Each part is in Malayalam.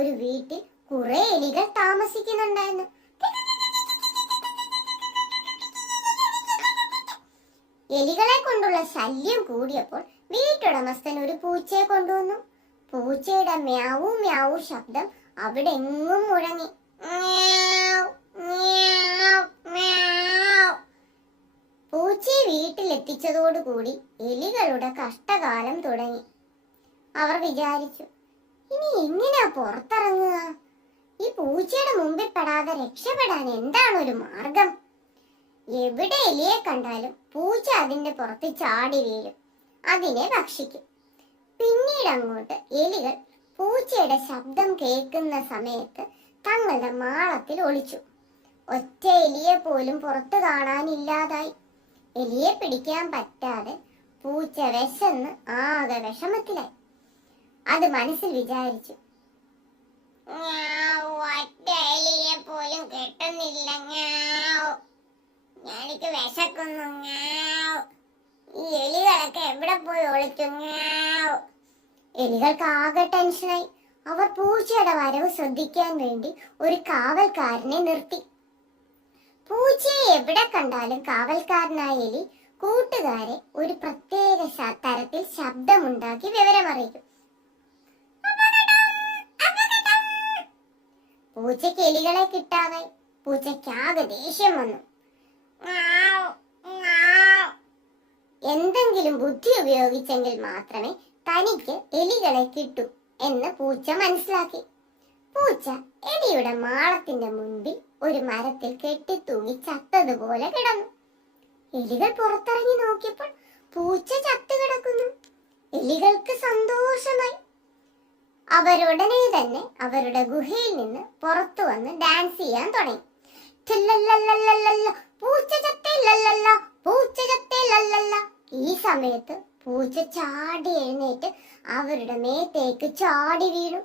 ഒരു വീട്ടിൽ കുറെ എലികൾ താമസിക്കുന്നുണ്ടായിരുന്നു. എലികളെ കൊണ്ടുള്ള ശല്യം കൂടിയപ്പോൾ വീട്ടുടമസ്ഥൻ ഒരു പൂച്ചയെ കൊണ്ടുവന്നു. പൂച്ചയുടെ മ്യാവൂ മ്യാവൂ ശബ്ദം അവിടെ എങ്ങും മുഴങ്ങി. പൂച്ചയെ വീട്ടിലെത്തിച്ചതോടുകൂടി എലികളുടെ കഷ്ടകാലം തുടങ്ങി. അവർ വിചാരിച്ചു, ഇനി എങ്ങനെയാ പുറത്തിറങ്ങുക? ഈ പൂച്ചയുടെ മുമ്പിൽ പെടാതെ രക്ഷപ്പെടാൻ എന്താണ് ഒരു മാർഗം? എവിടെ എലിയെ കണ്ടാലും പൂച്ച അതിന്റെ പുറത്ത് ചാടി വീഴും, അതിനെ ഭക്ഷിക്കും. പിന്നീട് അങ്ങോട്ട് എലികൾ പൂച്ചയുടെ ശബ്ദം കേൾക്കുന്ന സമയത്ത് തങ്ങളുടെ മാളത്തിൽ ഒളിച്ചു. ഒറ്റ എലിയെ പോലും പുറത്തു കാണാനില്ലാതായി. എലിയെ പിടിക്കാൻ പറ്റാതെ പൂച്ച വിശന്ന് ആകെ വിഷമത്തിലായി. അത് മനസ്സിൽ വിചാരിച്ചു, ഒറ്റ എലിയെ പോലും കിട്ടുന്നില്ല, എനിക്ക് വിശക്കുന്നു, ഈ എലികളൊക്കെ എവിടെ പോയി ഒളിച്ചു? എലികൾക്ക് ആകെ ടെൻഷനായി. അവർ പൂച്ചയുടെ വരവ് ശ്രദ്ധിക്കാൻ വേണ്ടി ഒരു കാവൽക്കാരനെ നിർത്തി. പൂച്ചയെ എവിടെ കണ്ടാലും കാവൽക്കാരനായ എലി കൂട്ടുകാരെ ഒരു പ്രത്യേക തരത്തിൽ ശബ്ദമുണ്ടാക്കി വിവരമറിയിക്കും. പൂച്ചയ്ക്ക് എലികളെ കിട്ടാതായി. പൂച്ചയ്ക്കാകെ ദേഷ്യം വന്നു. എന്തെങ്കിലും ബുദ്ധി ഉപയോഗിച്ചെങ്കിൽ മാത്രമേ തനിക്ക് എലികളെ കിട്ടൂ എന്ന് പൂച്ച മനസ്സിലാക്കി. പൂച്ച എലിയുടെ മാളത്തിന്റെ മുൻപിൽ ഒരു മരത്തിൽ കെട്ടിത്തൂങ്ങി ചത്തതുപോലെ കിടന്നു. എലികൾ പുറത്തിറങ്ങി നോക്കിയപ്പോൾ പൂച്ച ചത്തു കിടക്കുന്നു. എലികൾക്ക് സന്തോഷമായി. അവരുടനെ തന്നെ അവരുടെ ഗുഹയിൽ നിന്ന് പുറത്തു വന്ന് ഡാൻസ് ചെയ്യാൻ തുടങ്ങി. പൂച്ച ചത്തല്ല, പൂച്ച ചത്തല്ല. ഈ സമയത്ത് പൂച്ച ചാടി എഴുന്നേറ്റ് അവരുടെ മേത്തേക്ക് ചാടി വീണു.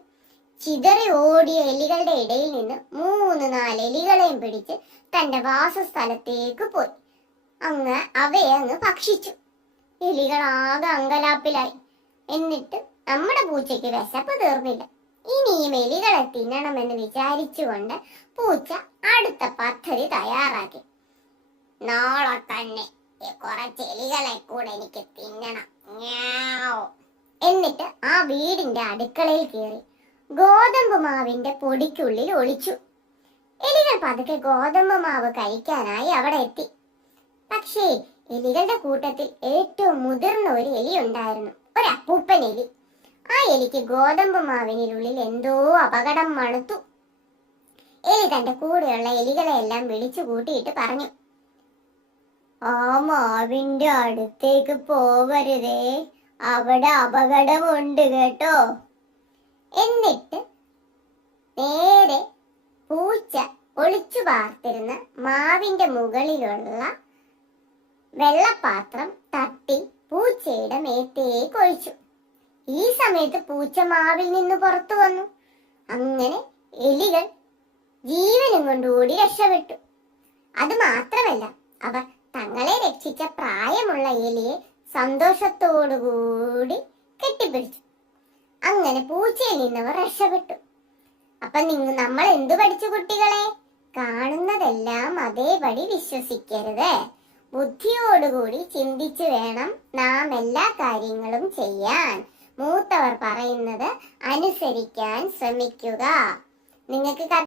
ചിതറി ഓടിയ എലികളുടെ ഇടയിൽ നിന്ന് 3-4 എലികളെയും പിടിച്ച് തന്റെ വാസസ്ഥലത്തേക്ക് പോയി. അവയെ അങ്ങ് ഭക്ഷിച്ചു. എലികൾ ആകെ അങ്കലാപ്പിലായി. എന്നിട്ട് നമ്മുടെ പൂച്ചയ്ക്ക് വിശപ്പ് തീർന്നില്ല. ഇനിയും എലികളെ തിന്നണമെന്ന് വിചാരിച്ചുകൊണ്ട് പൂച്ച അടുത്ത പദ്ധതി തയ്യാറാക്കി. നാളെ തന്നെ കുറച്ച് എലികളെ കൂടെ എനിക്ക് തിന്നണം. എന്നിട്ട് ആ വീടിന്റെ അടുക്കളയിൽ കയറി ഗോതമ്പ് മാവിന്റെ പൊടിക്കുള്ളിൽ ഒളിച്ചു. എലികൾ പതുക്കെ ഗോതമ്പ് മാവ് കഴിക്കാനായി അവിടെ എത്തി. പക്ഷേ എലികളുടെ കൂട്ടത്തിൽ ഏറ്റവും മുതിർന്ന ഒരു എലി ഉണ്ടായിരുന്നു, ഒരു അപ്പൂപ്പൻ എലി. ആ എലിക്ക് ഗോതമ്പ് മാവിനുള്ളിൽ എന്തോ അപകടം മണത്തു. എലി തന്റെ കൂടെയുള്ള എലികളെല്ലാം വിളിച്ചു കൂട്ടിയിട്ട് പറഞ്ഞു, ആ മാവിന്റെ അടുത്തേക്ക് പോവരുതേ, അവിടെ അപകടമുണ്ട് കേട്ടോ. എന്നിട്ട് നേരെ പൂച്ച ഒളിച്ചു പാർത്തിരുന്ന മാവിന്റെ മുകളിലുള്ള വെള്ളപ്പാത്രം തട്ടി പൂച്ചയുടെ മേത്തേക്ക് ഒഴിച്ചു. ഈ സമയത്ത് പൂച്ച മാവിൽ നിന്ന് പുറത്തു വന്നു. അങ്ങനെ എലികൾ ജീവനും കൊണ്ട് ഓടി രക്ഷപ്പെട്ടു. അത് മാത്രമല്ല, അവർ തങ്ങളെ രക്ഷിച്ച പ്രായമുള്ള എലിയെ സന്തോഷത്തോടുകൂടി കെട്ടിപ്പിടിച്ചു. അങ്ങനെ പൂച്ചയിൽ നിന്നവർ രക്ഷപ്പെട്ടു. അപ്പൊ നമ്മൾ എന്തു പഠിച്ചു കുട്ടികളെ? കാണുന്നതെല്ലാം അതേപടി വിശ്വസിക്കരുത്. ബുദ്ധിയോടുകൂടി ചിന്തിച്ചു വേണം നാം എല്ലാ കാര്യങ്ങളും ചെയ്യാൻ. മൂത്തവർ പറയുന്നത് അനുസരിക്കാൻ ശ്രമിക്കുക. നിങ്ങൾക്ക്